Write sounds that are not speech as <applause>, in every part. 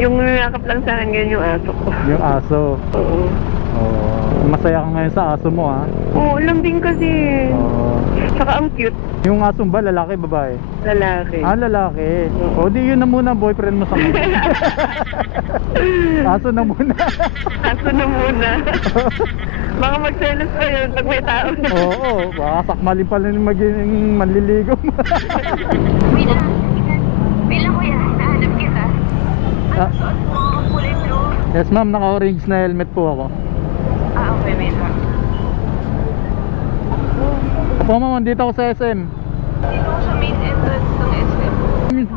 Yung nakakap lang sa akin ngayon yung aso ko. Yung aso. Oo. Oh, masaya ka ngayon sa aso mo ha. Oo, lambing kasi. Oh. Saka ang cute. Yung aso ba lalaki babae? Lalaki. Ah, lalaki. Oo. O di yun na muna ang boyfriend mo sa <laughs> ngayon. aso na muna. Aso na muna. Baka magselos pa yun pag may tao na. Oo, baka sakmalin pala yung maging manliligaw mo. Wait <laughs> lang. Bilang kuya, nahanap kita. Ah. Yes ma'am, naka-orange na helmet po ako. Ah, okay, wait lang. Opo ma'am, dito ako sa SM. Dito ako sa main entrance ng SM.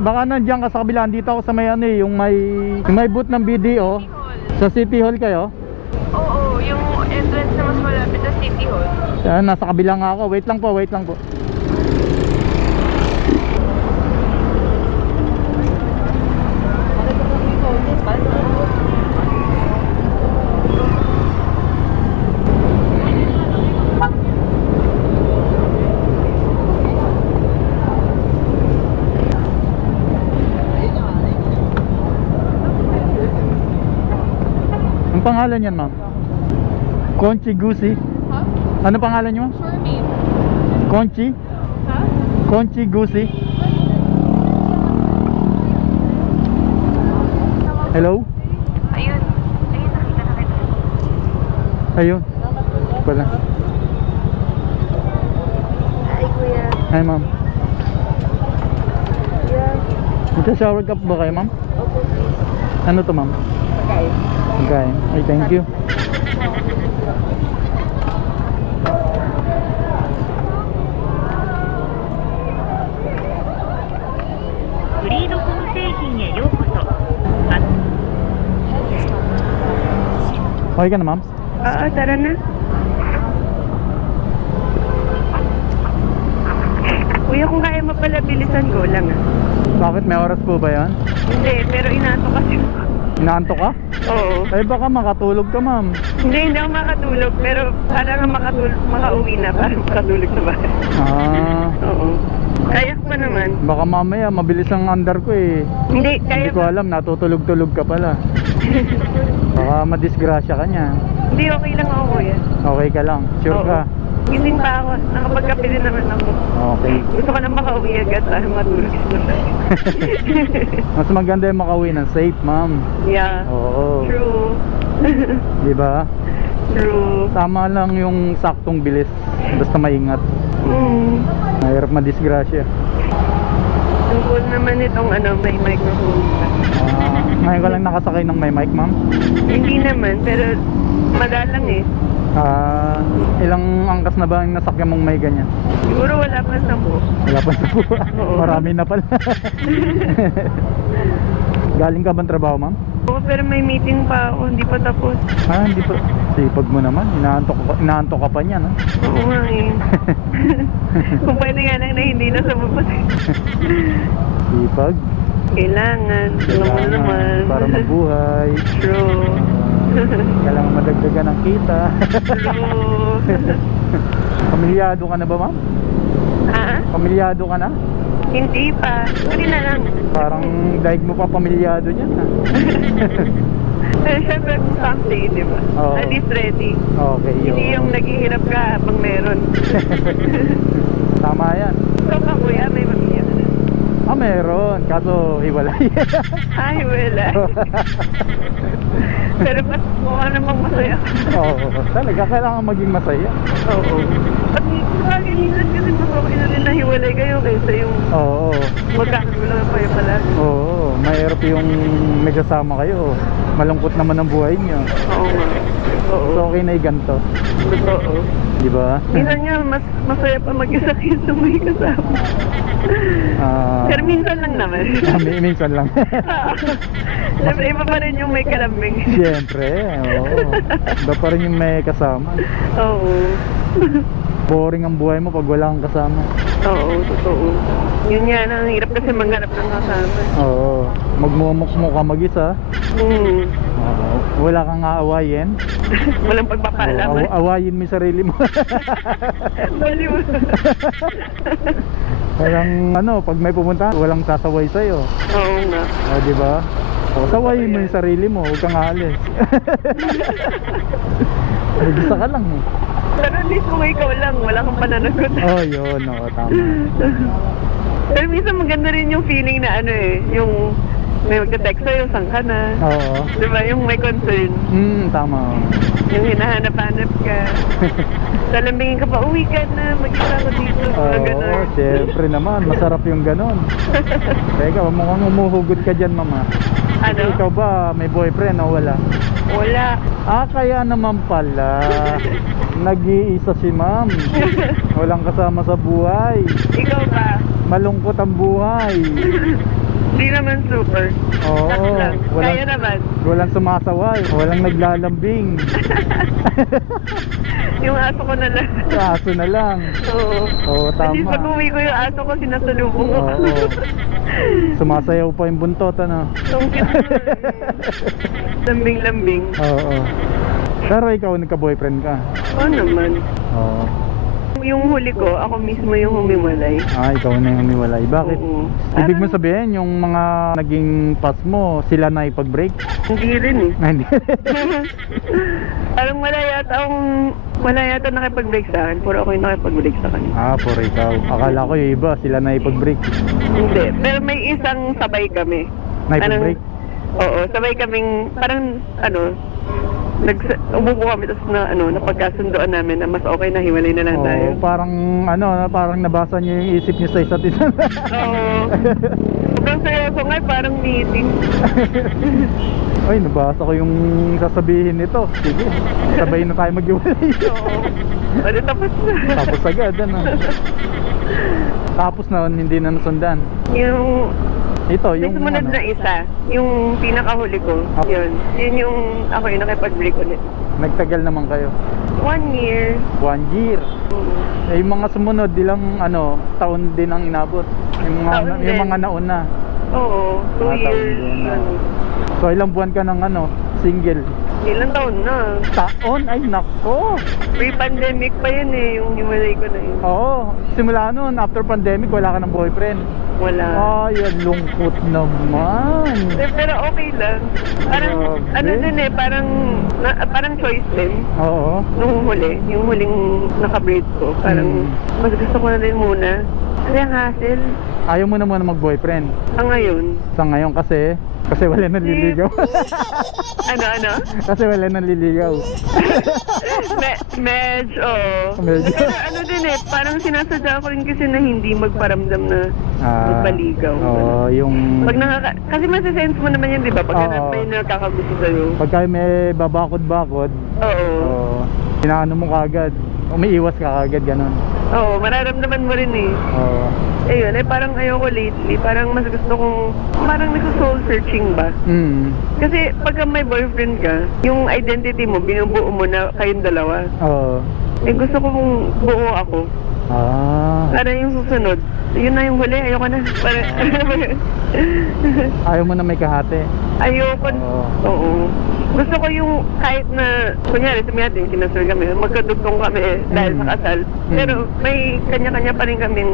Baka nandiyan ka sa kabila, dito ako sa may ano eh, yung may, yung may booth ng BDO. Sa City Hall kayo? Oo, yung entrance na mas malapit sa City Hall. Yan, nasa kabila nga ako. Wait lang po, wait lang po. Ang pangalan niyan, ma'am? Conchi Gusi. Ha? Ano pangalan niyo? ma'am? Sure me. Conchi? Ha? Conchi Gusi. Hello? Ayun. Ayun, nakita na kita. Ayun. Pala. Ay, kuya. Hi, ma'am. Yeah. Magka-shower cup ba kayo, ma'am? Opo, please. Ano to, ma'am? Okay. Ay, thank you. Okay ka na, ma'am? Oo, tara na. Kuya, kung kaya mo pala, bilisan ko lang ah. Bakit? May oras po ba yan? Hindi, pero inato kasi. Inaantok ka? Oo. Ay, baka makatulog ka, ma'am. Hindi, hindi ako makatulog, pero para nga makatulog, makauwi na, para makatulog na ba? Ah, Oo. Kaya ko naman. baka mamaya mabilis ang under ko eh. Hindi, kaya Hindi ko alam, natutulog-tulog ka pala. <laughs> Baka madisgrasya ka niya. Hindi, okay lang ako, kuya. Okay ka lang, sure Oo. ka. Gising pa ako. Nakapagkape din naman ako. Okay. Gusto ko na makauwi agad para matulog na. <laughs> Mas maganda yung makauwi ng safe, ma'am. yeah. Oo. True. Di ba? True. Tama lang yung saktong bilis. Basta maingat. Mm. Mahirap madisgrasya. Tungkol naman itong ano, may microphone pa. Ah, ngayon ka lang nakasakay ng may mic, ma'am? Hindi naman, pero madalang eh. Ah, ilang angkas na ba yung nasakyan mong may ganyan? Siguro wala pa sa mo. Wala pa sa. <laughs> Oo. Marami na pala. <laughs> Galing ka bang trabaho, ma'am? Oo, pero may meeting pa ako, hindi pa tapos. Ah, hindi pa. Sipag mo naman. Inaantok ka, inaantok ka pa niyan, ha? Oo nga eh. <laughs> Kung pwede nga lang na hindi na sa bubot. Sipag. Kailangan. Alam mo Kailangan naman. Para mabuhay. True. Ah, kailangan madagdagan ng kita. True. Pamilyado ka na ba, ma'am? ha? Pamilyado ka na? Hindi pa. Pwede na lang. Parang daig mo pa pamilyado niyan, ha? Pero syempre someday, di ba? Oo. At least ready. Okay, yun. Hindi yung naghihirap ka habang meron. <laughs> Tama yan. So ka kuya, may pamilya ka na. Ah, meron. Kaso, hiwalay. <laughs> Ay, wala. <laughs> Pero mas mukha namang masaya. Oo, talaga. Kailangan maging masaya. Oo. At nakakinilas kasi mas okay na rin na hiwalay kayo kaysa yung Oo. magkakagulo pa kayo pala. Oo, mahirap yung may kasama kayo. Malungkot naman ang buhay niyo. Oo nga. Oo. So, okay na yung ganito. Totoo. Di ba? Minsan nga, mas masaya pa mag-isa kaysa may kasama. Ah, Pero minsan lang naman. <laughs> ah, mi- minsan lang. <laughs> Siyempre, iba pa rin yung may kalambing. Siyempre, oo. Iba pa rin yung may kasama. Oo. Boring ang buhay mo pag wala kang kasama. Oo, totoo. Yun nga, ang hirap kasi mangharap ng kasama. Oo. Magmumukmo ka mag-isa. Hmm. Oo. Wala kang aawayin. <laughs> Walang Oo, pagpapaalaman. aw- awayin mo yung sarili mo. Baliw. Walang ano, pag may pumunta, walang sasaway sa'yo. Oo nga. O, di ba? O, sawayin mo yung sarili mo, huwag kang aalis. <laughs> Nag-isa ka lang eh. Pero at least kung ikaw lang, wala kang pananagot. Oh, yun, oo, tama. <laughs> Pero minsan maganda rin yung feeling na ano eh, yung may magka-text sa'yo, saan ka na. Oo. Di ba? Yung may concern. Hmm, tama. Yung hinahanap-hanap ka. <laughs> Talambingin ka pa, uwi ka na, mag-isa ko dito. Oo, ganun. syempre naman, masarap yung ganon. <laughs> Teka, mukhang umuhugot ka dyan, mama. Ano? Ikaw ba, may boyfriend o wala? Wala. Ah, kaya naman pala. <laughs> Nag-iisa si ma'am. Walang kasama sa buhay. Ikaw ba? Malungkot ang buhay. Hindi naman super. Oo. Sakto lang. Walang, Kaya naman. walang sumasaway. Walang naglalambing. <laughs> Yung aso ko na lang. Kaso na lang. Oo. Oo, Kasi tama. pag uwi ko yung aso ko, sinasalubong ko. Oo. Sumasayaw pa yung buntot, ano? <laughs> Lambing-lambing. Oo. Pero ikaw, nagka-boyfriend ka? Oo naman. Oo. Yung huli ko, ako mismo yung humiwalay. Ah, ikaw na yung humiwalay. Bakit? Oo. Ibig mo sabihin, yung mga naging pass mo, sila na ipag-break? Hindi rin eh. Ah, hindi. <laughs> Parang wala yata akong, wala yata nakipag-break sa akin. Puro ako yung nakipag-break sa kanya. ah, for ikaw. Akala ko yung iba, sila na ipag-break. Hindi. Pero may isang sabay kami. Na ipag-break? Oo, sabay kaming, parang, ano, nag umupo kami tapos na ano napagkasundoan namin na mas okay na hiwalay na lang tayo. Oo, parang ano, parang nabasa niyo yung isip niyo sa isa't isa. Oo. Sobrang seryoso nga, parang meeting. <laughs> Ay, nabasa ko yung sasabihin nito. Sige, sabay na tayo maghiwalay. <laughs> Oo. Ano tapos na. Tapos agad, ano. Tapos na, hindi na nasundan. yung Ito, yung sumunod ano, na isa, yung pinakahuli ko, Ah. yun. Yun yung ako yung nakipag-break ulit. nagtagal naman kayo. One year. One year. Mm. Eh, yung mga sumunod, ilang ano, taon din ang inabot. Yung mga, Taon yung din. mga nauna. Oo, two taon years. Ano. So, ilang buwan ka ng ano, single? Ilang taon na. Taon? Ay, nako! Pre-pandemic pa yun eh, yung hiwalay ko na yun. Oo, simula noon, after pandemic, wala ka ng boyfriend. Wala. Ay, ang lungkot naman. Eh, Pero okay lang. Parang, Grabe. ano din eh, parang, na, parang choice din. Oo. Nung huli, yung huling naka-braid ko, parang, Mm. mas gusto ko na din muna. Ang hassle. Ayaw mo na muna mag-boyfriend. Ang ngayon, Sa ngayon kasi, kasi wala nang liligaw. <laughs> ano, ano? kasi wala nang liligaw. <laughs> Me medyo. Medyo. Pero ano din eh, parang sinasadya ko rin kasi na hindi magparamdam na magpaligaw. Oo, yung... Pag nakaka... Kasi masisense mo naman yun, di ba? Pag Oo. may nakakagusto sa'yo. Pagka may babakod-bakod, Oo. Oo. Inaano mo kagad. Umiiwas ka kagad ganun. Oo, mararamdaman mo rin eh. Oo. Ayun, eh parang ayoko lately. Parang mas gusto kong, parang nagso-soul searching ba? Mm. Kasi pagka may boyfriend ka, yung identity mo, binubuo mo na kayong dalawa. Oo. Eh gusto ko kung buo ako. Ah. Para yung susunod, yun na yung huli, ayoko na. Para, <laughs> Ayaw mo na may kahate. ayoko. Oo. Oo. Gusto ko yung kahit na, kunyari, sabi natin, kinasal kami, magkadugtong kami dahil Mm. sa kasal. Mm. Pero may kanya-kanya pa rin kaming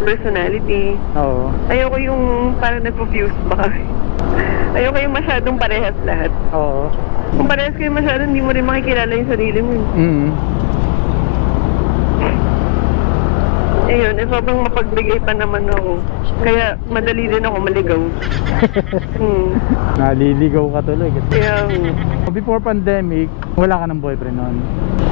personality. Oo. Ayoko yung parang nagpo-fuse baka. <laughs> Ayoko yung masyadong parehas lahat. Oo. Kung parehas kayo masyado, hindi mo rin makikilala yung sarili mo. eh. Mm. Ayun, eh, sobrang mapagbigay pa naman ako. Kaya madali din ako maligaw. <laughs> hmm. Naliligaw ka tuloy. Kaya, mm, Before pandemic, wala ka ng boyfriend noon.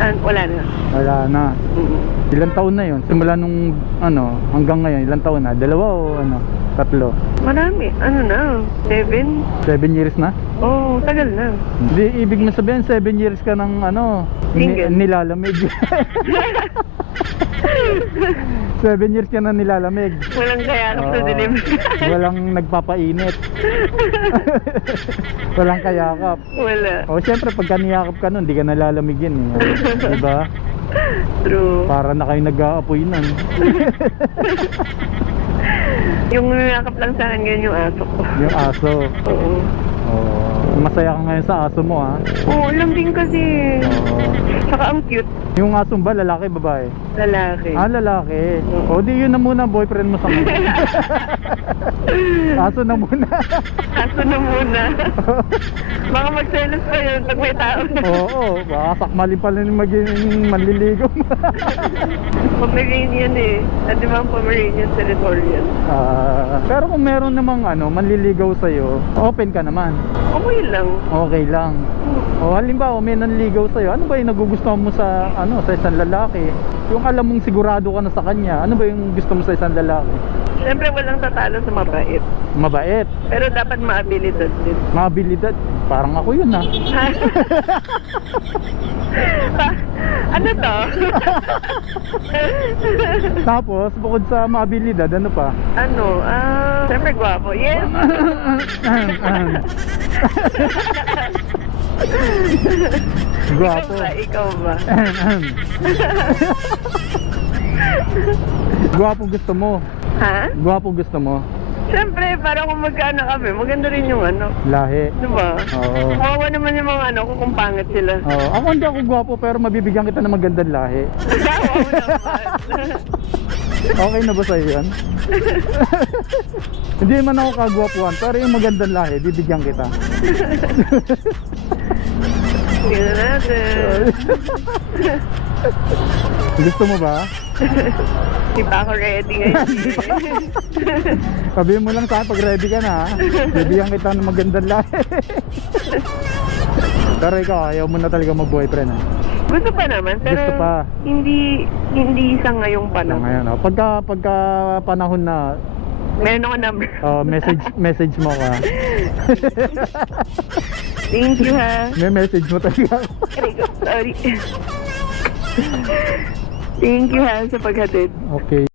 ah, wala na. Wala na. Mm. Ilang taon na yon? Simula nung ano, hanggang ngayon, ilang taon na? Dalawa o ano? Tatlo? Marami. Ano na? Seven? Seven years na? Oo, oh, tagal na. Hindi, ibig mo sabihin, seven years ka ng ano, ni- Single. nilalamig. <laughs> <laughs> seven years ka na nilalamig. Walang kayakap sa dilim. <laughs> Walang nagpapainit. <laughs> Walang kayakap. Wala. O syempre pagka niyakap ka nun, di ka nalalamigin eh. Di ba? True. Para na kayo nag-aapoy nun. Yung niyakap lang sa akin ngayon yung aso ko. Yung aso. Oo. Oh, masaya ka ngayon sa aso mo ha. Oo, lambing kasi. Oo. Tsaka ang cute. Yung aso ba, lalaki, babae? Lalaki. Ah, lalaki. O di yun na muna ang boyfriend mo sa <laughs> ngayon. <laughs> Aso na muna. Kaso na muna. Baka magselos pa yun pag may tao. Oo, baka sakmali pala yung maging manliligaw mo. <laughs> Pomeranian eh. At di ba ang Pomeranian territorial? Ah, pero kung meron namang ano, manliligaw sa'yo, open ka naman. Okay lang. Okay lang. O halimbawa may nanligaw sa'yo, ano ba yung nagugustuhan mo sa ano sa isang lalaki? Yung alam mong sigurado ka na sa kanya, ano ba yung gusto mo sa isang lalaki? Siyempre walang tatalo sa mabait. Mabait, Pero dapat maabilidad din. <laughs> mabilidad, parang ako yun ah. Ano to? <laughs> Tapos bukod sa mabilidad, ano pa? ano? Ah, siyempre gwapo. Yes. <laughs> Guwapo. Ikaw ba? Ikaw ba? Guwapo gusto mo. Ha? Guwapo gusto mo. Siyempre, para kung magkano kami, maganda rin yung ano. Lahi. Di ba? Oo. Kawawa naman yung mga ano, kung kung pangit sila. Oo. Ako hindi ako gwapo pero mabibigyan kita ng magandang lahi. <laughs> Kawawa naman. Okay na ba sa'yo yan? hindi man ako kagwapuan pero yung magandang lahi, bibigyan kita. Natin. <laughs> Gusto mo ba? <laughs> Di pa ako ready ngayon. <laughs> Sabihin mo lang sa akin pag ready ka na. Bibigyan kita ng magandang lahi. <laughs> pero ikaw, ayaw mo na talaga mag-boyfriend ha. Gusto pa naman, pero Gusto pa. hindi hindi sa ngayong panahon. ngayon, oh. pagka, pagka panahon na Meron ako number. oh, message message mo ka. Thank you ha. May message mo talaga. Aray ko, Sorry. Thank you ha sa paghatid. Okay.